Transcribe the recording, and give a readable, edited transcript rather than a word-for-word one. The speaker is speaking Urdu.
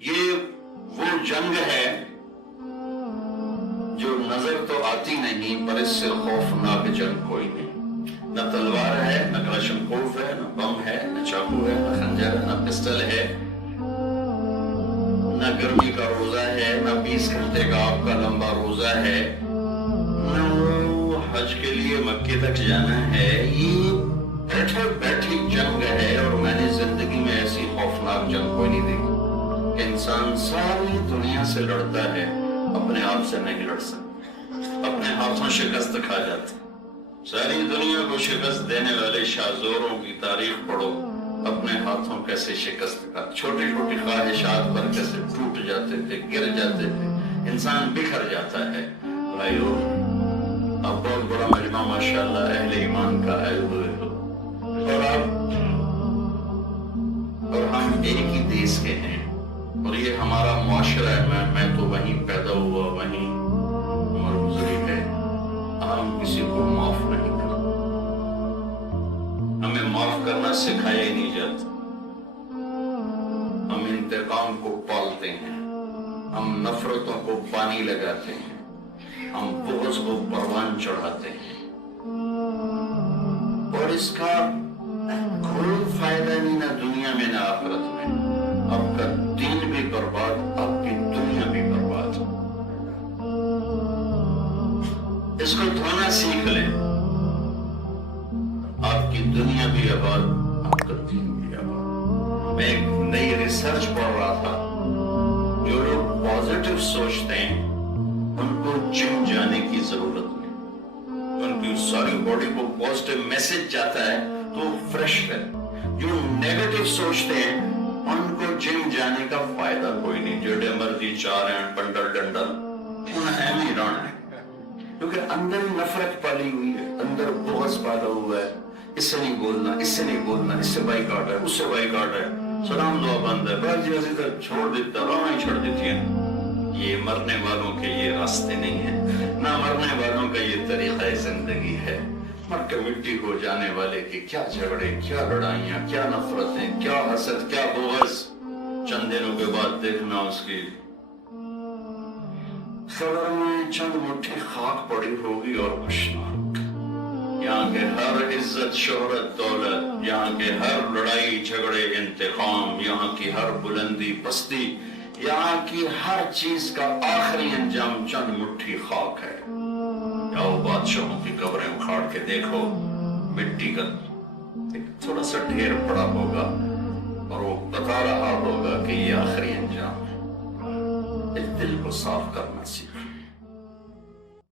یہ وہ جنگ ہے جو نظر تو آتی نہیں پر اس سے خوفناک جنگ کوئی نہیں. نہ تلوار ہے، نہ کلاشنکوف ہے، نہ بم ہے، نہ چاقو ہے، نہ خنجر ہے، نہ پسٹل ہے، نہ گرمی کا روزہ ہے، نہ 20 گھنٹے کا آپ کا لمبا روزہ ہے، نہ حج کے لیے مکے تک جانا ہے. یہ بیٹھے بیٹھی جنگ ہے. اور میں نے زندگی میں ایسی خوفناک جنگ کوئی نہیں دیکھی کہ انسان ساری دنیا سے لڑتا ہے، اپنے آپ سے نہیں لڑ سکتا، اپنے ہاتھوں شکست کھا جاتا. ساری دنیا کو شکست دینے والے شاہزوروں کی تاریخ پڑھو، اپنے ہاتھوں کیسے شکست کھا، چھوٹی چھوٹی خواہشات پر کیسے ٹوٹ جاتے تھے، گر جاتے تھے، انسان بکھر جاتا ہے. بھائیو، اب بہت بڑا مجمع ماشاءاللہ اہل ایمان کا آئے ہوئے ہو، اور ہم ایک ہی دیس کے ہیں، اور یہ ہمارا معاشرہ ہے. میں تو وہیں پیدا ہوا، وہیں عمر گزری ہے. ہم کسی کو معاف نہیں کرتے، ہمیں معاف کرنا سکھایا ہی نہیں جاتا. ہم انتقام کو پالتے ہیں، ہم نفرتوں کو پانی لگاتے ہیں، ہم بغض کو پروان چڑھاتے ہیں، اور اس کا کوئی فائدہ نہیں، نہ دنیا میں نہ آخرت میں. آپ کا دین بھی برباد، آپ کی دنیا بھی برباد. اس کو دھونا سیکھ لیں، آپ کی دنیا بھی آباد، آپ کا دین بھی آباد. میں ایک نئی ریسرچ پڑھ رہا تھا، جو لوگ پازیٹیو سوچتے ہیں ان کو جم جانے کی ضرورت نہیں، ان کی ساری باڈی کو پازیٹیو میسج جاتا ہے تو فریش ہے. جو نیگیٹو سوچتے ہیں ان کو جم جانے کا فائدہ کوئی نہیں. جو مرضی چار ہیں بنڈل ڈنڈل ہے نہیں رہنا ہے، کیونکہ اندر نفرت پالی ہوئی ہے، اندر بغض پالا ہوا ہے. اس سے نہیں بولنا، اس سے نہیں بولنا، اس سے بائی کاٹ ہے، اس سے بائی کاٹ ہے، سلام دعا بند ہے، بس جیسے تک چھوڑ دیتا راہ ہی چھوڑ دیتی ہے. یہ مرنے والوں کے یہ راستے نہیں ہیں، نہ مرنے والوں کا یہ طریقہ زندگی ہے. مر کے مٹی ہو جانے والے کی کیا جھگڑے، کیا لڑائیاں، کیا نفرتیں، کیا حسد، کیا بغض. چند دنوں کے بعد دیکھنا اس کی قبر میں چند مٹھی خاک پڑی ہوگی اور خوشناک. یہاں کے ہر عزت شہرت دولت، یہاں کے ہر لڑائی جھگڑے انتقام، یہاں کی ہر بلندی پستی، یہاں کی ہر چیز کا آخری انجام چند مٹھی خاک ہے. جاؤ بادشاہوں کی قبریں اکھاڑ کے دیکھو، مٹی کا تھوڑا سا ڈھیر پڑا ہوگا اور وہ بتا رہا ہوگا کہ یہ آخری انجام ہے. اس دل کو صاف کرنا سیکھو.